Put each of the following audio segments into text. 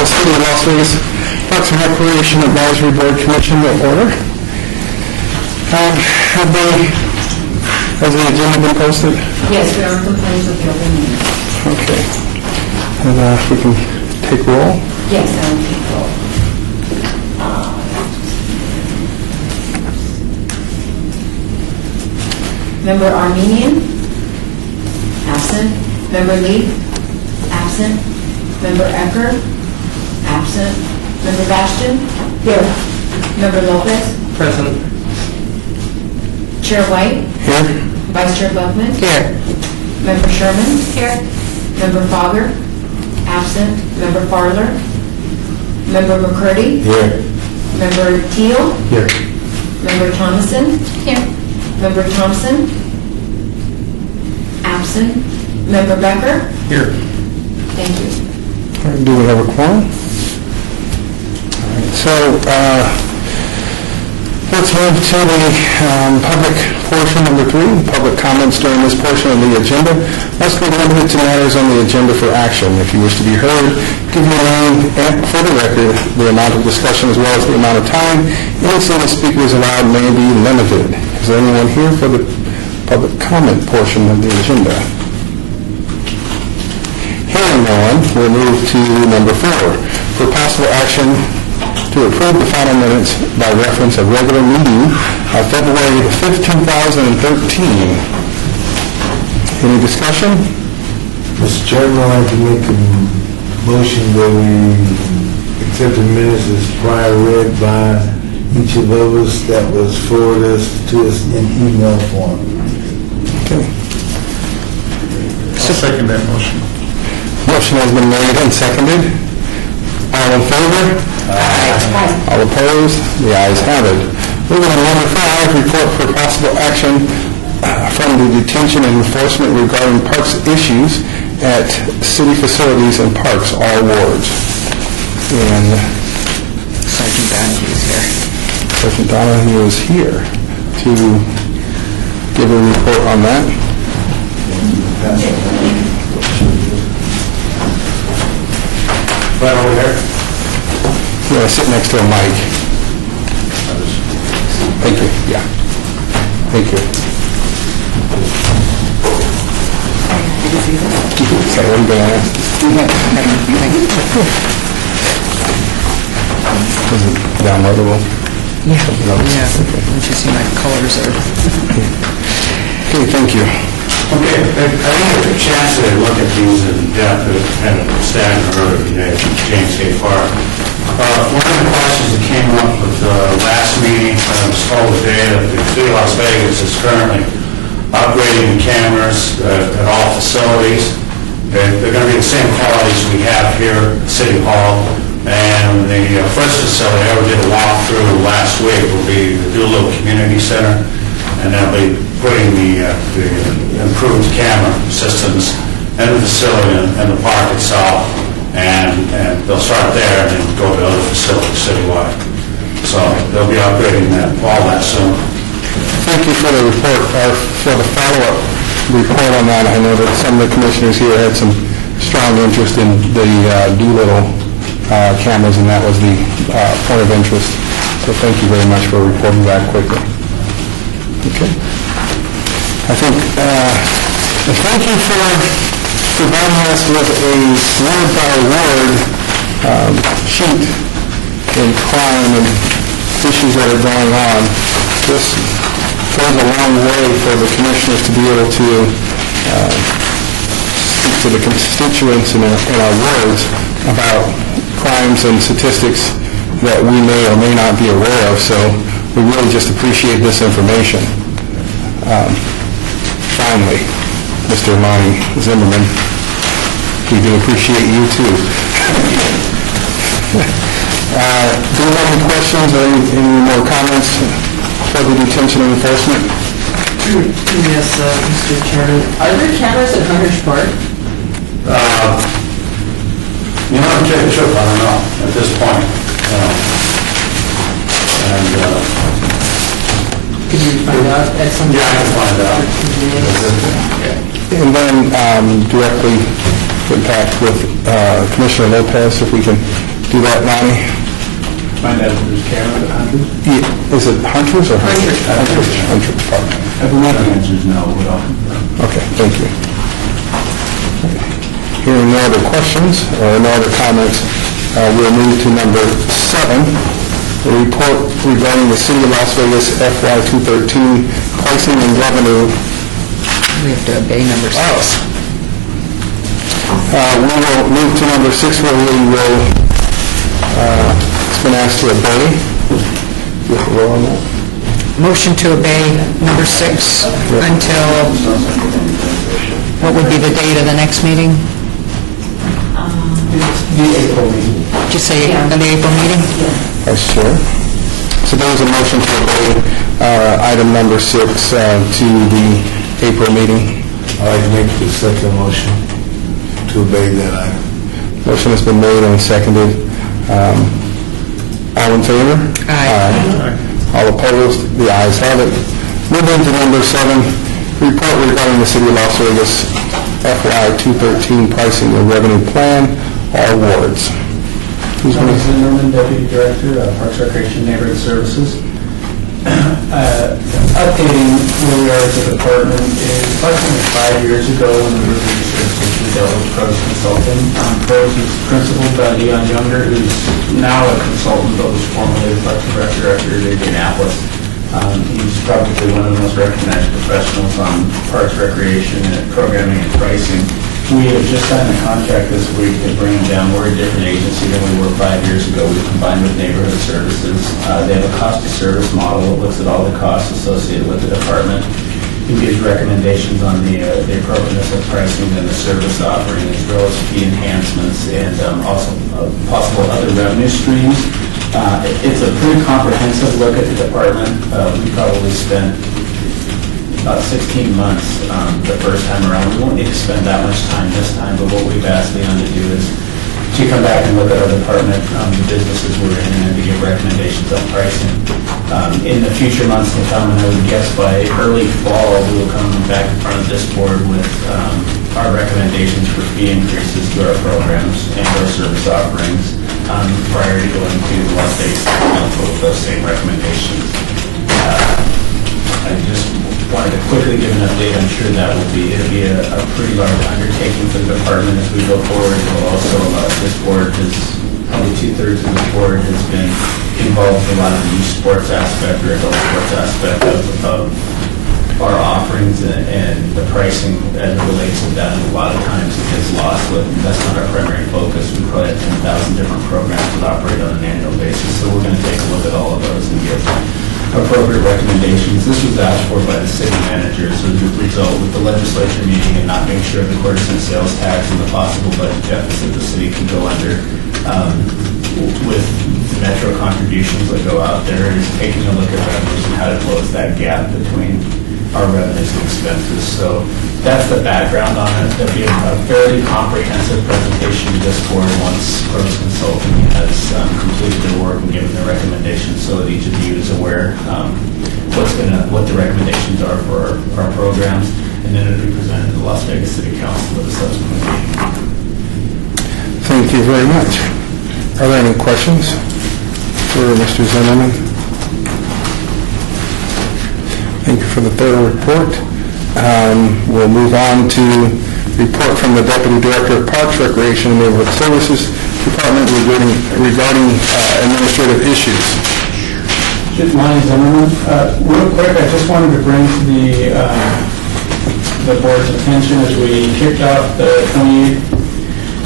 the City of Las Vegas Parks and Recreation Advisory Board Commission to order. Has the agenda been posted? Yes, we are in compliance with the open meeting. Okay. And if we can take roll? Yes, I will take roll. Member Armenian? Absent. Member Lee? Absent. Member Ecker? Absent. Member Bastian? Here. Member Lopez? Present. Chair White? Here. Vice Chair Buckman? Here. Member Sherman? Here. Member Fogger? Absent. Member Farler? Member McCurdy? Here. Member Teal? Here. Member Thomason? Here. Member Thompson? Absent. Member Becker? Here. Thank you. All right, do we have a quorum? All right, so let's move to the public portion, number 3, public comments during this portion of the agenda. Let's be limited to matters on the agenda for action. If you wish to be heard, give your name and, for the record, the amount of discussion as well as the amount of time any single speaker is allowed may be limited. Is there anyone here for the public comment portion of the agenda? Hearing no one, we'll move to number 4, for possible action to approve the final minutes by reference of regular meeting of February 5th, 2013. Any discussion? Mr. Chairman, I'd like to make a motion that we accept the minutes as prior read by each of us that was forwarded to us in email form. Okay. I'll second that motion. Motion has been made and seconded. All in favor? Aye. All opposed? The ayes have it. Moving on to number 5, report for possible action from the detention and enforcement regarding parks issues at city facilities and parks, all wards. And Sergeant Donahue is here. Sergeant Donahue is here to give a report on that. Right over there. You want to sit next to a mic. Thank you. Yeah. Thank you. Sorry, what are you going to ask? Is it downloadable? Yeah. Once you see my colors are... Okay, thank you. Okay, I didn't get a chance to look at these in depth and stand earlier today at James K. Park. One of the questions that came up with the last meeting, I was told today that the City of Las Vegas is currently upgrading the cameras at all facilities. They're going to be the same quality as we have here at City Hall. And the first facility I ever did a walkthrough last week will be the Doolittle Community Center. And they'll be putting the improved camera systems in the facility and the park itself, and they'll start there and then go to other facilities citywide. So they'll be upgrading all that soon. Thank you for the report, for the follow-up report on that. I know that some of the commissioners here had some strong interest in the Doolittle cameras, and that was the point of interest. So thank you very much for reporting that quickly. Okay. I think, thank you for providing us with a word-by-word sheet in crime and issues that are going on. This goes a long way for the commissioners to be able to speak to the constituents in our words about crimes and statistics that we may or may not be aware of. So we really just appreciate this information. Finally, Mr. Lonnie Zimmerman, we do appreciate you too. Do you have any questions or any more comments for the detention and enforcement? Yes, Mr. Chairman. Are there cameras at Hunters Park? You know, I'm taking a trip, I don't know, at this point. Could you find out at some... Yeah, I can find out. And then directly contact with Commissioner Lopez if we can do that, Lonnie? Find out if there's cameras at Hunters? Yeah, is it Hunters or Hunters? Hunters Park. I believe the answer is no, but I'll confirm. Okay, thank you. Hearing no other questions or no other comments, we'll move to number 7, the report regarding the City of Las Vegas FY 2013 pricing and revenue. We have to obey number 6. We will move to number 6 where we will, it's been asked to obey. Do you have to roll on that? Motion to obey number 6 until, what would be the date of the next meeting? The April meeting. Did you say the April meeting? Vice Chair. So there was a motion to obey item number 6 to the April meeting. I'd like to make the second motion to obey that item. Motion has been made and seconded. All in favor? Aye. All opposed? The ayes have it. Moving to number 7, report regarding the City of Las Vegas FY 2013 pricing and revenue plan, all wards. Who's going Tony to... Zimmerman, Deputy Director of Parks, Recreation, and Neighborhood Services. Updating where we are as a department is approximately 5 years ago when we really researched we dealt with Pros Consulting. Pros is principal by Leon Younger, who's now a consultant, but was formerly the Parks and Rec Director at Indianapolis. He's probably one of the most recognized professionals on parks, recreation, and programming and pricing. We have just signed a contract this week to bring them down. We're a different agency than we were 5 years ago. We combined with Neighborhood Services. They have a cost-of-service model that looks at all the costs associated with the department. He gives recommendations on the appropriateness of pricing and the service offering, as well as fee enhancements and also possible other revenue streams. It's a pretty comprehensive look at the department. We probably spent about 16 months the first time around. We won't need to spend that much time this time, but what we've asked Leon to do is to come back and look at our department, the businesses we're in, and to give recommendations on pricing. In the future months to come, and I would guess by early fall, we will come back in front of this board with our recommendations for fee increases to our programs and our service offerings prior to going to the Las Vegas Council with those same recommendations. I just wanted to quickly give an update. I'm sure that it'll be a pretty large undertaking for the department as we go forward. We'll also, this board has, probably 2/3 of the board has been involved in a lot of the youth sports aspect or adult sports aspect of our offerings and the pricing as it relates to that. And a lot of times it gets lost with, that's not our primary focus. We probably have 10,000 different programs that operate on an annual basis. So we're going to take a look at all of those and give appropriate recommendations. This was asked for by the city manager, so as a result with the legislature meeting and not being sure of the quarter-cent sales tax and the possible budget deficit the city can go under with the metro contributions that go out there, is taking a look at revenues and how to close that gap between our revenues and expenses. So that's the background on it. There'll be a fairly comprehensive presentation to this board once Pros Consulting has completed their work and given their recommendations, so that each of you is aware what the recommendations are for our programs, and then it'll be presented to the Las Vegas City Council at a subsequent meeting. Thank you very much. Are there any questions for Mr. Zimmerman? Thank you for the thorough report. We'll move on to report from the Deputy Director of Parks, Recreation, and Neighborhood Services Department regarding administrative issues. Lonnie Zimmerman. Real quick, I just wanted to bring to the board's attention as we kicked off the 28th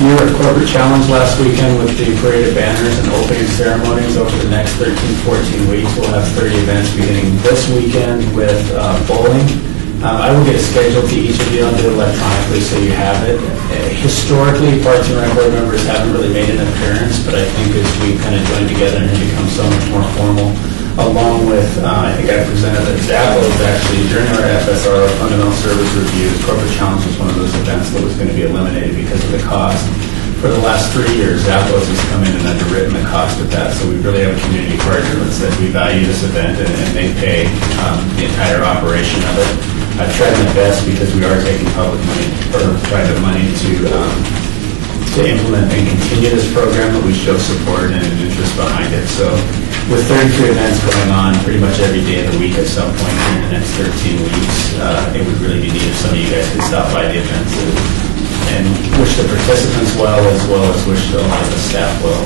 year of Corporate Challenge last weekend with the parade of banners and opening ceremonies. Over the next 13-14 weeks, we'll have 30 events beginning this weekend with bowling. I will get a schedule to each of you. I'll do it electronically so you have it. Historically, Parks and Rec board members haven't really made an appearance, but I think as we kind of join together and become so much more formal, along with, I think I presented that Zappos actually, during our FSR, our Fundamental Service Review, Corporate Challenge was one of those events that was going to be eliminated because of the cost. For the last 3 years, Zappos has come in and underwritten the cost of that, so we really have a community partner that said we value this event and they pay the entire operation of it. I've tried my best because we are taking public money or private money to to implement and continue this program, but we show support and an interest behind it. So with 33 events going on pretty much every day of the week at some point in the next 13 weeks, it would really be neat if some of you guys could stop by the events and wish the participants well as wish a lot of the staff well.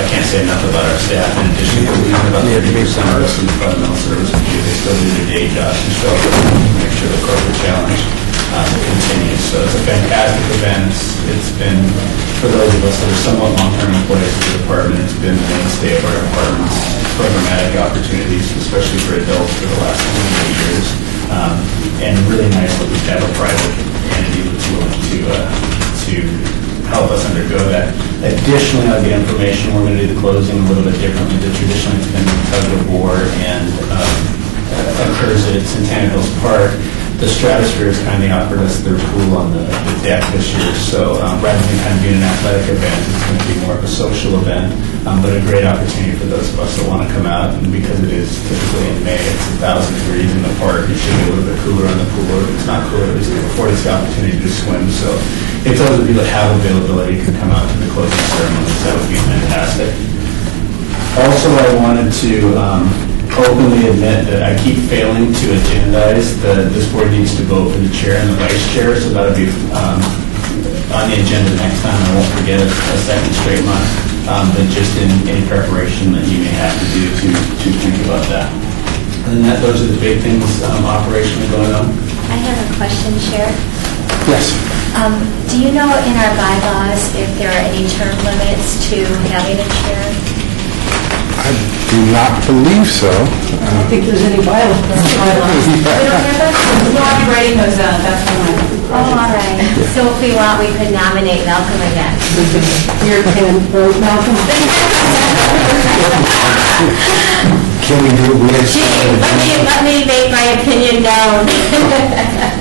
I can't say enough about our staff. In addition to leaving about 30% of us in the fundamental service review, they still do their day jobs and show up to make sure the corporate challenge continues. So it's a fantastic event. It's been, for those of us that are somewhat long-term employees of the department, it's been the mainstay of our department's programmatic opportunities, especially for adults for the last 28 years. And really nice that we have a private entity that's willing to help us undergo that. Additionally, on the information, we're going to do the closing a little bit differently. Traditionally, it's been tug of war and occurs at Centennial Hills Park. The Stratosphere has kindly offered us their pool on the deck this year. So rather than kind of being an athletic event, it's going to be more of a social event, but a great opportunity for those of us that want to come out. And because it is typically in May, it's 1,000 degrees in the park. It should be a little bit cooler on the pool. If it's not cooler, it's going to afford us the opportunity to swim. So if those of you that have availability can come out to the closing ceremonies, that would be fantastic. Also, I wanted to openly admit that I keep failing to agendize. This board needs to vote for the chair and the vice chair, so that'll be on the agenda next time. I won't forget a second straight month, but just in any preparation that you may have to do to think about that. And that, those are the big things operationally going on. I have a question, Chair. Yes. Do you know in our bylaws if there are any term limits to having a chair? I do not believe so. I don't think there's any bylaws. We don't have that? We'll be writing those out, that's fine. Oh, all right. So if we want, we could nominate Malcolm again. Here, Ken, vote Malcolm. Can we do it? Gee, let me make my opinion known.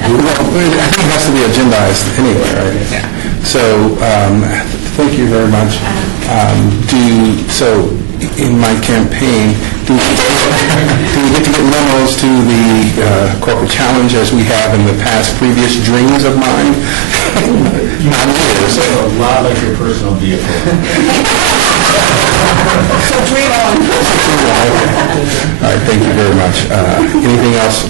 Well, I think it has to be agendized anyway, right? Yeah. So, thank you very much. So, in my campaign, do we get to get memos to the corporate challenge as we have in the past previous dreams of mine? Not It's yours. a lot like your personal vehicle. So dream on. All right, thank you very much. Anything else?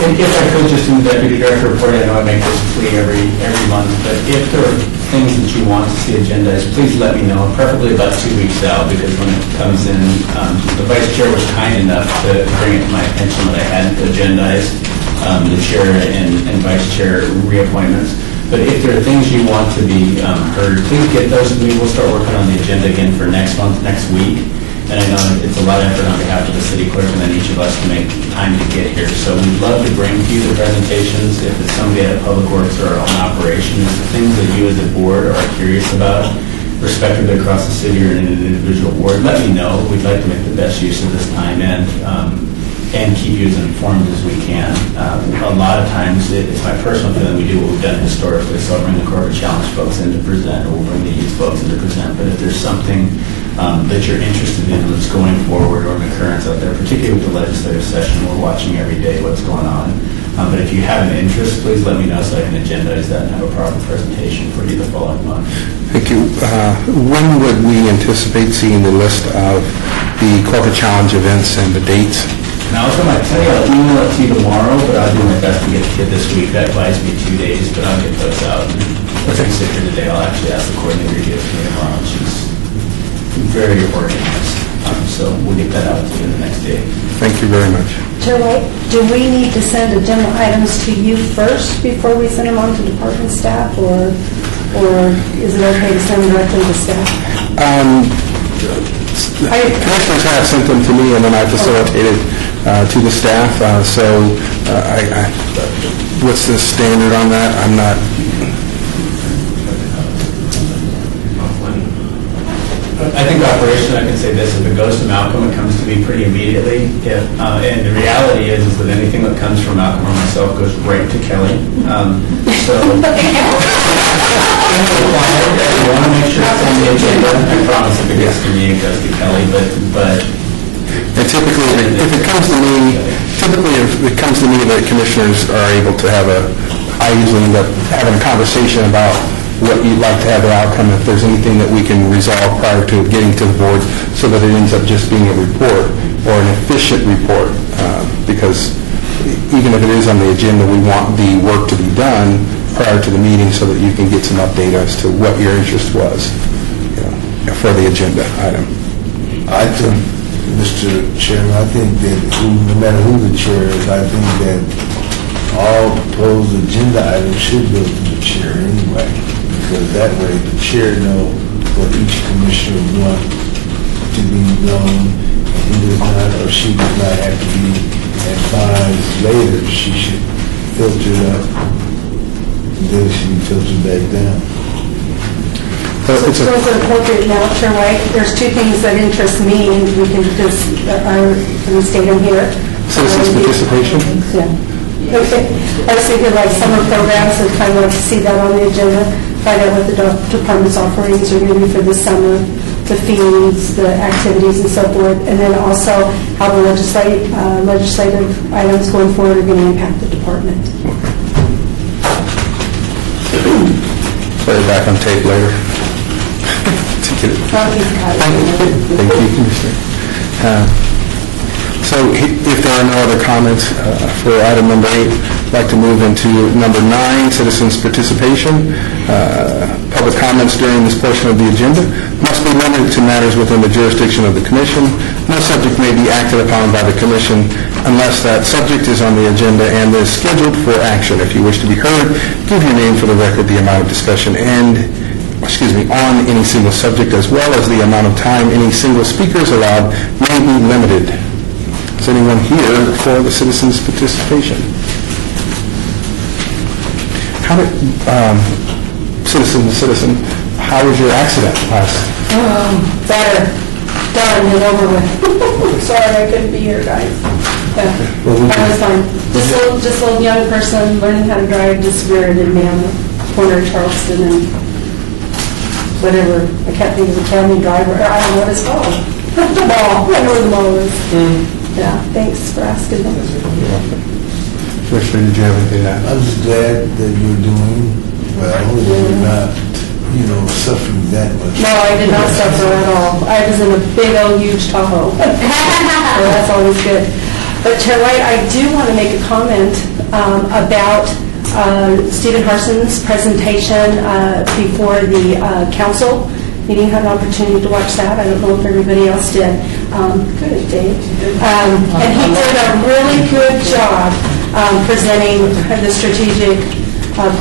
If I could, just in the deputy director report, I know I make this plea every month, but if there are things that you want to see agendized, please let me know, preferably about 2 weeks out, because when it comes in, the vice chair was kind enough to bring it to my attention that I hadn't agendized the chair and vice chair reappointments. But if there are things you want to be heard, please get those to me. We'll start working on the agenda again for next month, next week. And I know it's a lot of effort on behalf of the city clerk and then each of us to make time to get here. So we'd love to bring to you the presentations, if it's somebody at Public Works or our own operations, the things that you as a board are curious about, respectively across the city or in an individual ward. Let me know. We'd like to make the best use of this time and keep you as informed as we can. A lot of times, it's my personal feeling, we do what we've done historically, so I'll bring the Corporate Challenge folks in to present, or we'll bring the youth folks in to present. But if there's something that you're interested in that's going forward or an occurrence out there, particularly with the legislative session, we're watching every day what's going on. But if you have an interest, please let me know so I can agendize that and have a proper presentation for you the following month. Thank you. When would we anticipate seeing the list of the corporate challenge events and the dates? Now, I was going to tell you, I'll email it to you tomorrow, but I'll do my best to get to you this week. That buys me 2 days, but I'll get those out. As I sit here today, I'll actually ask the coordinator to get it to me tomorrow. She's very organized, so we'll get that out to you the next day. Thank you very much. Chair White, do we need to send agenda items to you first before we send them on to department staff, or is it okay to send them directly to staff? Commissioners have sent them to me, and then I facilitated to the staff. What's the standard on that? I'm not. I think operation, I can say this, if it goes to Malcolm, it comes to me pretty immediately. And the reality is that anything that comes from Malcolm or myself goes right to Kelly. So if you want to make sure it's on the agenda, I promise if it gets to me, it goes to Kelly. But And typically, if it comes to me, the commissioners are able to have I usually end up having a conversation about what you'd like to have the outcome, if there's anything that we can resolve prior to getting to the board, so that it ends up just being a report or an efficient report, because even if it is on the agenda, we want the work to be done prior to the meeting so that you can get some update as to what your interest was, for the agenda item. I think, Mr. Chairman, I think that no matter who the chair is, I think that all proposed agenda items should go to the chair anyway, because that way the chair knows what each commissioner wants to be known, and he does not, or she does not have to be advised later. She should filter it up, and then it should be filtered back down. So So it's a- is it appropriate now, Chair White? There's two things that interest me, and we can just, can we state them here? Citizens participation? Yeah. Okay. I was thinking like summer programs, and kind of like to see that on the agenda, find out what the department's offerings are going to be for the summer, the fees, the activities and so forth, and then also how the legislative items going forward are going to impact the department. Put it back on tape later. To get it. Well, he's got it. Thank you, Commissioner. So if there are no other comments for item number 8, I'd like to move into number 9, citizens participation. Public comments during this portion of the agenda must be limited to matters within the jurisdiction of the Commission. No subject may be acted upon by the Commission unless that subject is on the agenda and is scheduled for action. If you wish to be heard, give your name for the record, the amount of discussion on any single subject, as well as the amount of time any single speaker is allowed, may be limited. Is anyone here for the citizens' participation? How did, citizen, how was your accident last? Better. Done and over with. Sorry I couldn't be here, guys. Yeah, that was fine. Just a little young person learning how to drive, just rear-ended me on the corner of Charleston and whatever. I can't think of the county driver. I don't know what it's called. The mall. I know where the mall is. Yeah, thanks for asking them. Commissioner, did you have anything to add? I'm just glad that you're doing well, that you're not, suffering that much. No, I did not suffer at all. I was in a big old huge Tahoe. So that's always good. But Chair White, I do want to make a comment about Stephen Harson's presentation before the council meeting. Had an opportunity to watch that. I don't know if everybody else did. Good, Dave. And he did a really good job presenting the strategic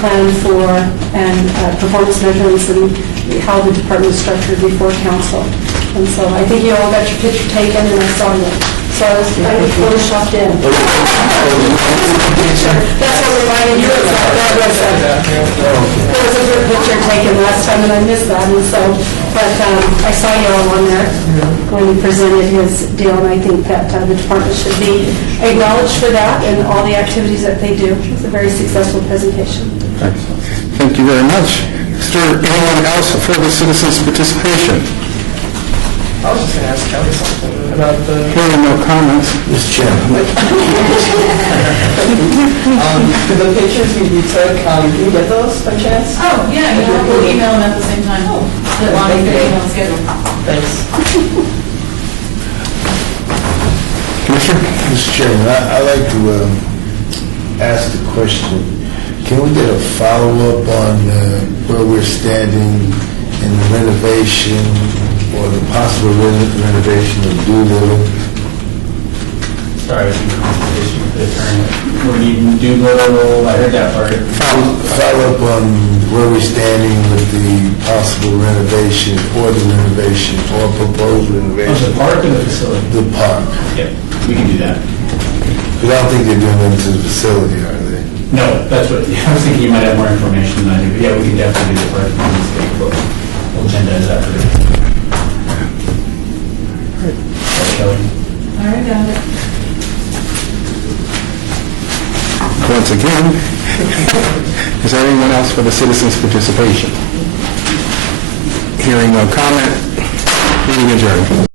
plan for and performance measurements and how the department is structured before council. And so I think you all got your picture taken, and I saw you. So I was photoshopped in. That's what reminded you of that. There was a good picture taken last time, and I missed that. And so, but I saw you all on there when he presented his deal, and I think that the department should be acknowledged for that and all the activities that they do. It's a very successful presentation. Thank you very much. Is there anyone else for the citizens' participation? I was just going to ask Kelly something about the... Hearing no comments. Mr. Chairman. The pictures you took, can you get those by chance? Oh, yeah, we'll email them at the same time. The Lonnie could email schedule. Thanks. Commissioner? Mr. Chairman, I'd like to ask the question. Can we get a follow-up on where we're standing in the renovation or the possible renovation of Doolittle? Sorry, I was in conversation with the attorney. We're needing Doolittle, I heard that part. Follow-up on where we're standing with the possible renovation or the renovation or proposed Oh, renovation. the park or the facility? The park. Yeah, we can do that. Because I don't think they're doing anything to the facility, are they? No, that's what, I was thinking you might have more information than I do, but yeah, we can definitely do the park. We'll agenda is after. Kelly. All right, got it. Once again, is there anyone else for the citizens' participation? Hearing no comment, meeting adjourned.